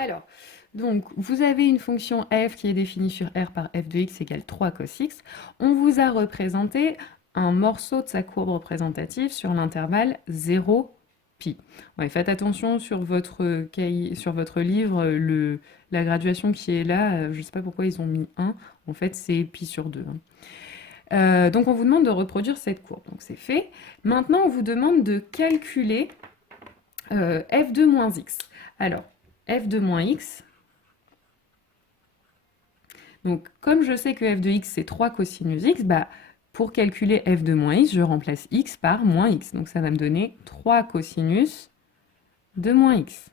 Alors, donc, vous avez une fonction f qui est définie sur R par f de x égale 3 cos x. On vous a représenté un morceau de sa courbe représentative sur l'intervalle 0, pi. Ouais, faites attention sur votre, sur votre livre, la graduation qui est là, je ne sais pas pourquoi ils ont mis 1, en fait c'est pi sur 2. Donc on vous demande de reproduire cette courbe, donc c'est fait. Maintenant on vous demande de calculer f de moins x. Alors, f de moins x, donc comme je sais que f de x c'est 3 cosinus x, bah, pour calculer f de moins x, je remplace x par moins x. Donc ça va me donner 3 cosinus de moins x.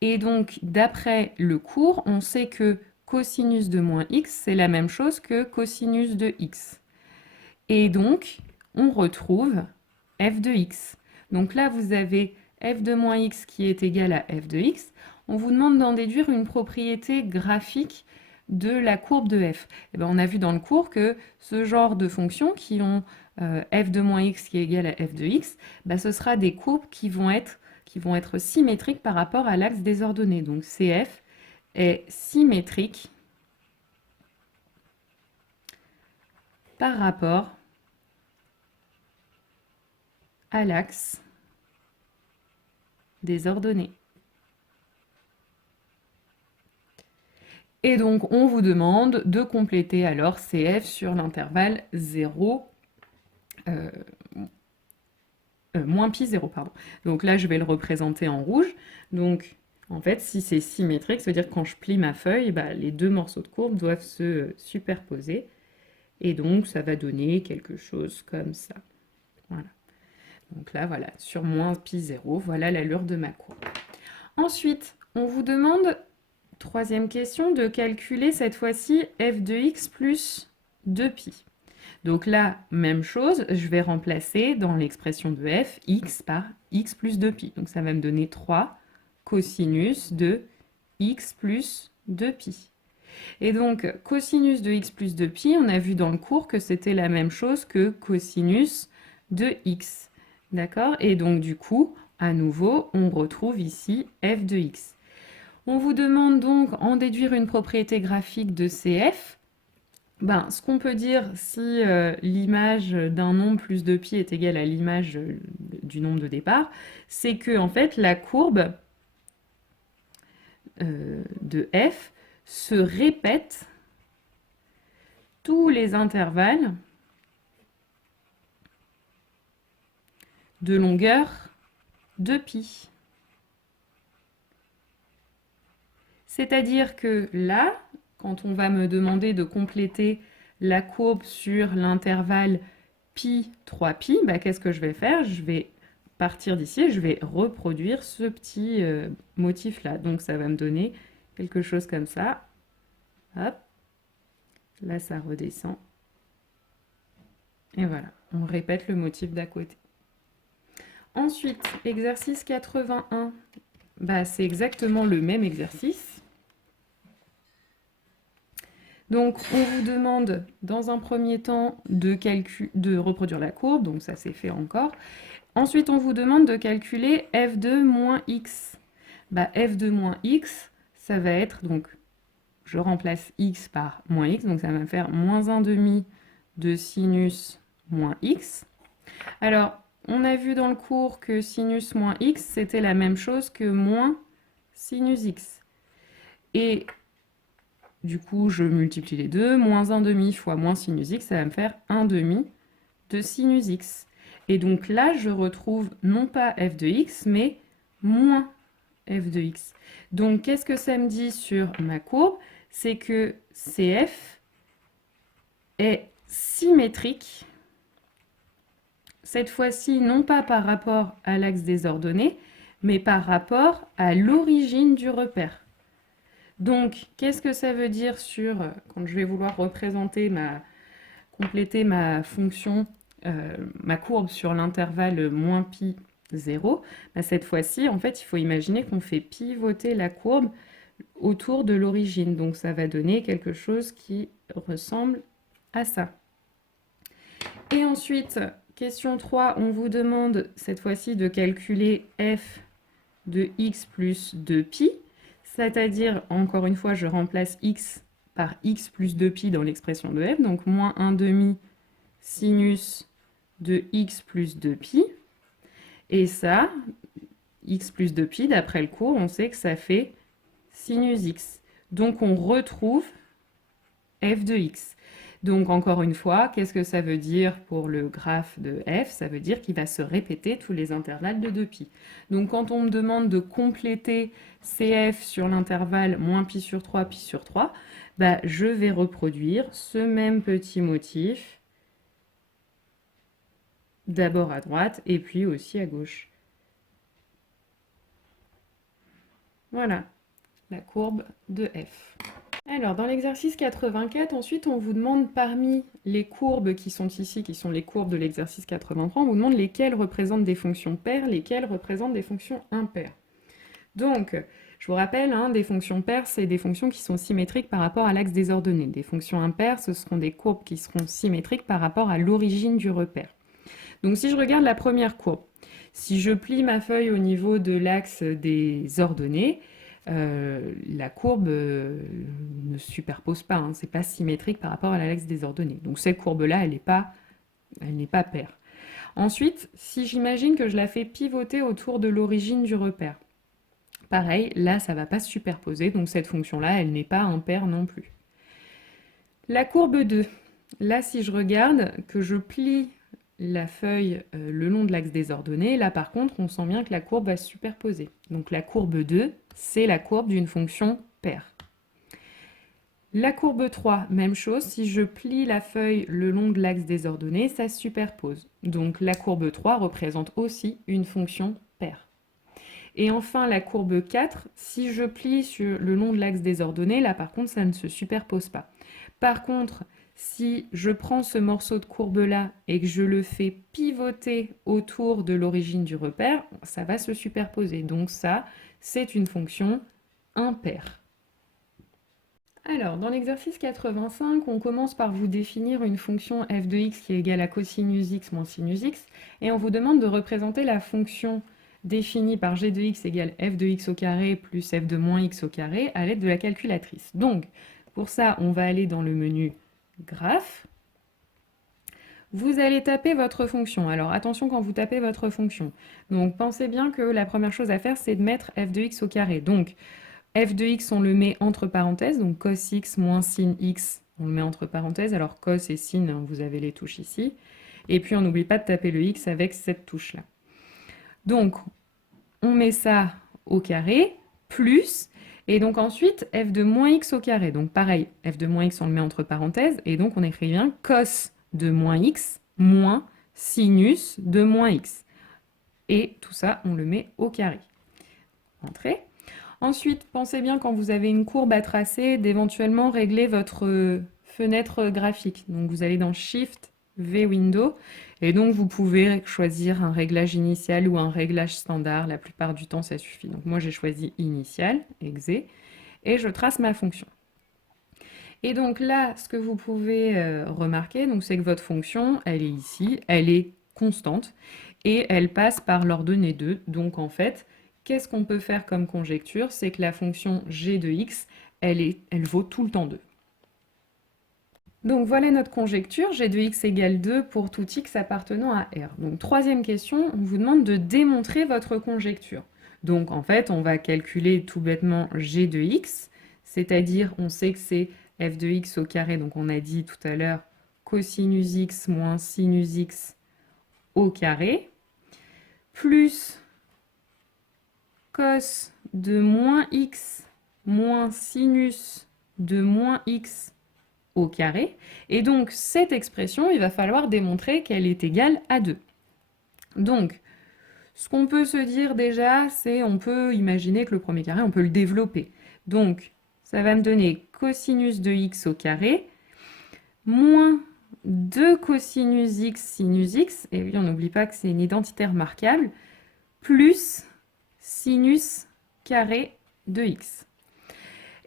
Et donc d'après le cours, on sait que cosinus de moins x, c'est la même chose que cosinus de x. Et donc, on retrouve f de x. Donc là, vous avez f de moins x qui est égal à f de x. On vous demande d'en déduire une propriété graphique de la courbe de f. Et bien, on a vu dans le cours que ce genre de fonctions qui ont f de moins x qui est égal à f de x, bah, ce sera des courbes qui vont être symétriques par rapport à l'axe des ordonnées. Donc CF est symétrique par rapport à l'axe des ordonnées. Et donc, on vous demande de compléter alors CF sur l'intervalle 0, moins pi 0, pardon. Donc là, je vais le représenter en rouge. Donc, en fait, si c'est symétrique, ça veut dire que quand je plie ma feuille, bah, les deux morceaux de courbe doivent se superposer. Et donc, ça va donner quelque chose comme ça. Voilà. Donc là, voilà, sur moins pi 0, voilà l'allure de ma courbe. Ensuite, on vous demande, troisième question, de calculer cette fois-ci f de x plus 2pi. Donc là, même chose, je vais remplacer dans l'expression de f, x par x plus 2pi. Donc ça va me donner 3 cosinus de x plus 2pi. Et donc, cosinus de x plus 2pi, on a vu dans le cours que c'était la même chose que cosinus de x. D'accord? Et donc, du coup, à nouveau, on retrouve ici f de x. On vous demande donc en déduire une propriété graphique de CF. Ben, ce qu'on peut dire si l'image d'un nombre plus 2pi est égale à l'image du nombre de départ, c'est que en fait la courbe de f se répète tous les intervalles de longueur de pi. C'est-à-dire que là, quand on va me demander de compléter la courbe sur l'intervalle pi 3pi, bah, qu'est-ce que je vais faire? Je vais partir d'ici et je vais reproduire ce petit motif-là. Donc ça va me donner quelque chose comme ça. Hop. Là, ça redescend. Et voilà, on répète le motif d'à côté. Ensuite, exercice 81, bah, c'est exactement le même exercice. Donc, on vous demande dans un premier temps de reproduire la courbe, donc ça c'est fait encore. Ensuite, on vous demande de calculer f de moins x. Bah, f de moins x, ça va être, donc je remplace x par moins x, donc ça va me faire moins 1 demi de sinus moins x. Alors, on a vu dans le cours que sinus moins x, c'était la même chose que moins sinus x. Et du coup, je multiplie les deux. Moins 1 demi fois moins sinus x, ça va me faire 1 demi de sinus x. Et donc là, je retrouve non pas f de x, mais moins f de x. Donc, qu'est-ce que ça me dit sur ma courbe? C'est que CF est symétrique, cette fois-ci non pas par rapport à l'axe des ordonnées, mais par rapport à l'origine du repère. Donc, qu'est-ce que ça veut dire quand je vais vouloir compléter ma fonction, ma courbe sur l'intervalle moins pi 0, bah cette fois-ci, en fait, il faut imaginer qu'on fait pivoter la courbe autour de l'origine. Donc, ça va donner quelque chose qui ressemble à ça. Et ensuite, question 3, on vous demande cette fois-ci de calculer f de x plus 2pi. C'est-à-dire, encore une fois, je remplace x par x plus 2pi dans l'expression de f, donc moins 1 demi sinus de x plus 2pi. Et ça, x plus 2pi, d'après le cours, on sait que ça fait sinus x. Donc on retrouve f de x. Donc encore une fois, qu'est-ce que ça veut dire pour le graphe de f? Ça veut dire qu'il va se répéter tous les intervalles de 2pi. Donc quand on me demande de compléter cf sur l'intervalle moins pi sur 3, pi sur 3, bah, je vais reproduire ce même petit motif, d'abord à droite et puis aussi à gauche. Voilà, la courbe de f. Alors, dans l'exercice 84, ensuite, on vous demande parmi les courbes qui sont ici, qui sont les courbes de l'exercice 83, on vous demande lesquelles représentent des fonctions paires, lesquelles représentent des fonctions impaires. Donc, je vous rappelle, hein, des fonctions paires, c'est des fonctions qui sont symétriques par rapport à l'axe des ordonnées. Des fonctions impaires, ce seront des courbes qui seront symétriques par rapport à l'origine du repère. Donc, si je regarde la première courbe, si je plie ma feuille au niveau de l'axe des ordonnées, la courbe ne se superpose pas, hein, c'est pas symétrique par rapport à l'axe des ordonnées. Donc cette courbe-là, elle n'est pas paire. Ensuite, si j'imagine que je la fais pivoter autour de l'origine du repère, pareil, là, ça ne va pas se superposer, donc cette fonction-là, elle n'est pas impaire non plus. La courbe 2, là, si je regarde que je plie la feuille le long de l'axe des ordonnées, là par contre on sent bien que la courbe va se superposer. Donc la courbe 2, c'est la courbe d'une fonction paire. La courbe 3, même chose, si je plie la feuille le long de l'axe des ordonnées, ça se superpose. Donc la courbe 3 représente aussi une fonction paire. Et enfin la courbe 4, si je plie sur le long de l'axe des ordonnées, là par contre ça ne se superpose pas. Par contre, si je prends ce morceau de courbe-là et que je le fais pivoter autour de l'origine du repère, ça va se superposer. Donc ça, c'est une fonction impaire. Alors, dans l'exercice 85, on commence par vous définir une fonction f de x qui est égale à cosinus x moins sinus x, et on vous demande de représenter la fonction définie par g de x égale f de x au carré plus f de moins x au carré à l'aide de la calculatrice. Donc, pour ça, on va aller dans le menu graphe, vous allez taper votre fonction. Alors attention quand vous tapez votre fonction. Donc pensez bien que la première chose à faire, c'est de mettre f de x au carré. Donc f de x, on le met entre parenthèses, donc cos x moins sin x, on le met entre parenthèses. Alors cos et sin, vous avez les touches ici. Et puis on n'oublie pas de taper le x avec cette touche-là. Donc on met ça au carré, plus... Et donc ensuite, f de moins x au carré. Donc pareil, f de moins x, on le met entre parenthèses. Et donc on écrit bien cos de moins x moins sinus de moins x. Et tout ça, on le met au carré. Entrée. Ensuite, pensez bien quand vous avez une courbe à tracer, d'éventuellement régler votre fenêtre graphique. Donc vous allez dans Shift, V Window. Et donc vous pouvez choisir un réglage initial ou un réglage standard. La plupart du temps, ça suffit. Donc moi, j'ai choisi initial, exe, et je trace ma fonction. Et donc là, ce que vous pouvez remarquer, c'est que votre fonction, elle est ici, elle est constante, et elle passe par l'ordonnée 2. Donc en fait, qu'est-ce qu'on peut faire comme conjecture? C'est que la fonction g de x, elle vaut tout le temps 2. Donc voilà notre conjecture, g de x égale 2 pour tout x appartenant à R. Donc troisième question, on vous demande de démontrer votre conjecture. Donc en fait, on va calculer tout bêtement g de x, c'est-à-dire on sait que c'est f de x au carré, donc on a dit tout à l'heure cosinus x moins sinus x au carré, plus cos de moins x moins sinus de moins x au carré. Et donc, cette expression, il va falloir démontrer qu'elle est égale à 2. Donc, ce qu'on peut se dire déjà, c'est on peut imaginer que le premier carré, on peut le développer. Donc, ça va me donner cosinus de x au carré moins 2 cosinus x sinus x, et oui, on n'oublie pas que c'est une identité remarquable, plus sinus carré de x.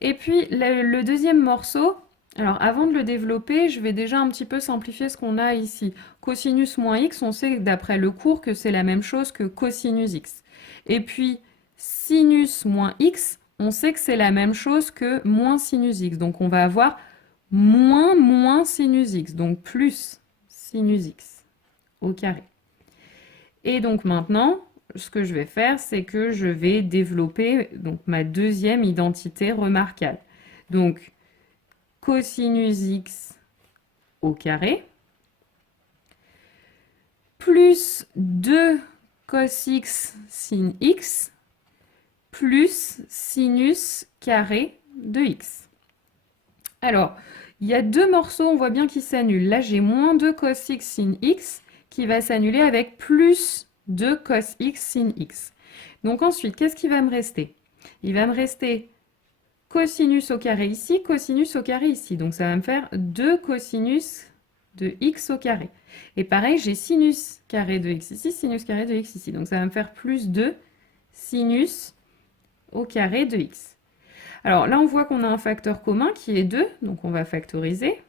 Et puis, le deuxième morceau, alors avant de le développer, je vais déjà un petit peu simplifier ce qu'on a ici. Cosinus moins x, on sait d'après le cours que c'est la même chose que cosinus x. Et puis, sinus moins x, on sait que c'est la même chose que moins sinus x. Donc on va avoir moins sinus x, donc plus sinus x au carré. Et donc maintenant, ce que je vais faire, c'est que je vais développer donc, ma deuxième identité remarquable. Donc, cosinus x au carré, plus 2 cos x sin x, plus sinus carré de x. Alors, il y a deux morceaux, on voit bien qu'ils s'annulent. Là, j'ai moins 2 cos x sin x qui va s'annuler avec plus 2 cos x sin x. Donc ensuite, qu'est-ce qui va me rester? Il va me rester cosinus au carré ici, cosinus au carré ici. Donc ça va me faire 2 cosinus de x au carré. Et pareil, j'ai sinus carré de x ici, sinus carré de x ici. Donc ça va me faire plus 2 sinus au carré de x. Alors là, on voit qu'on a un facteur commun qui est 2, donc on va factoriser.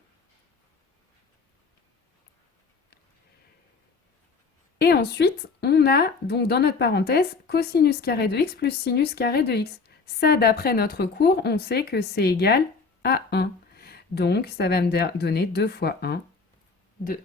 Et ensuite, on a donc dans notre parenthèse cosinus carré de x plus sinus carré de x. Ça, d'après notre cours, on sait que c'est égal à 1. Donc, ça va me donner 2 fois 1, 2.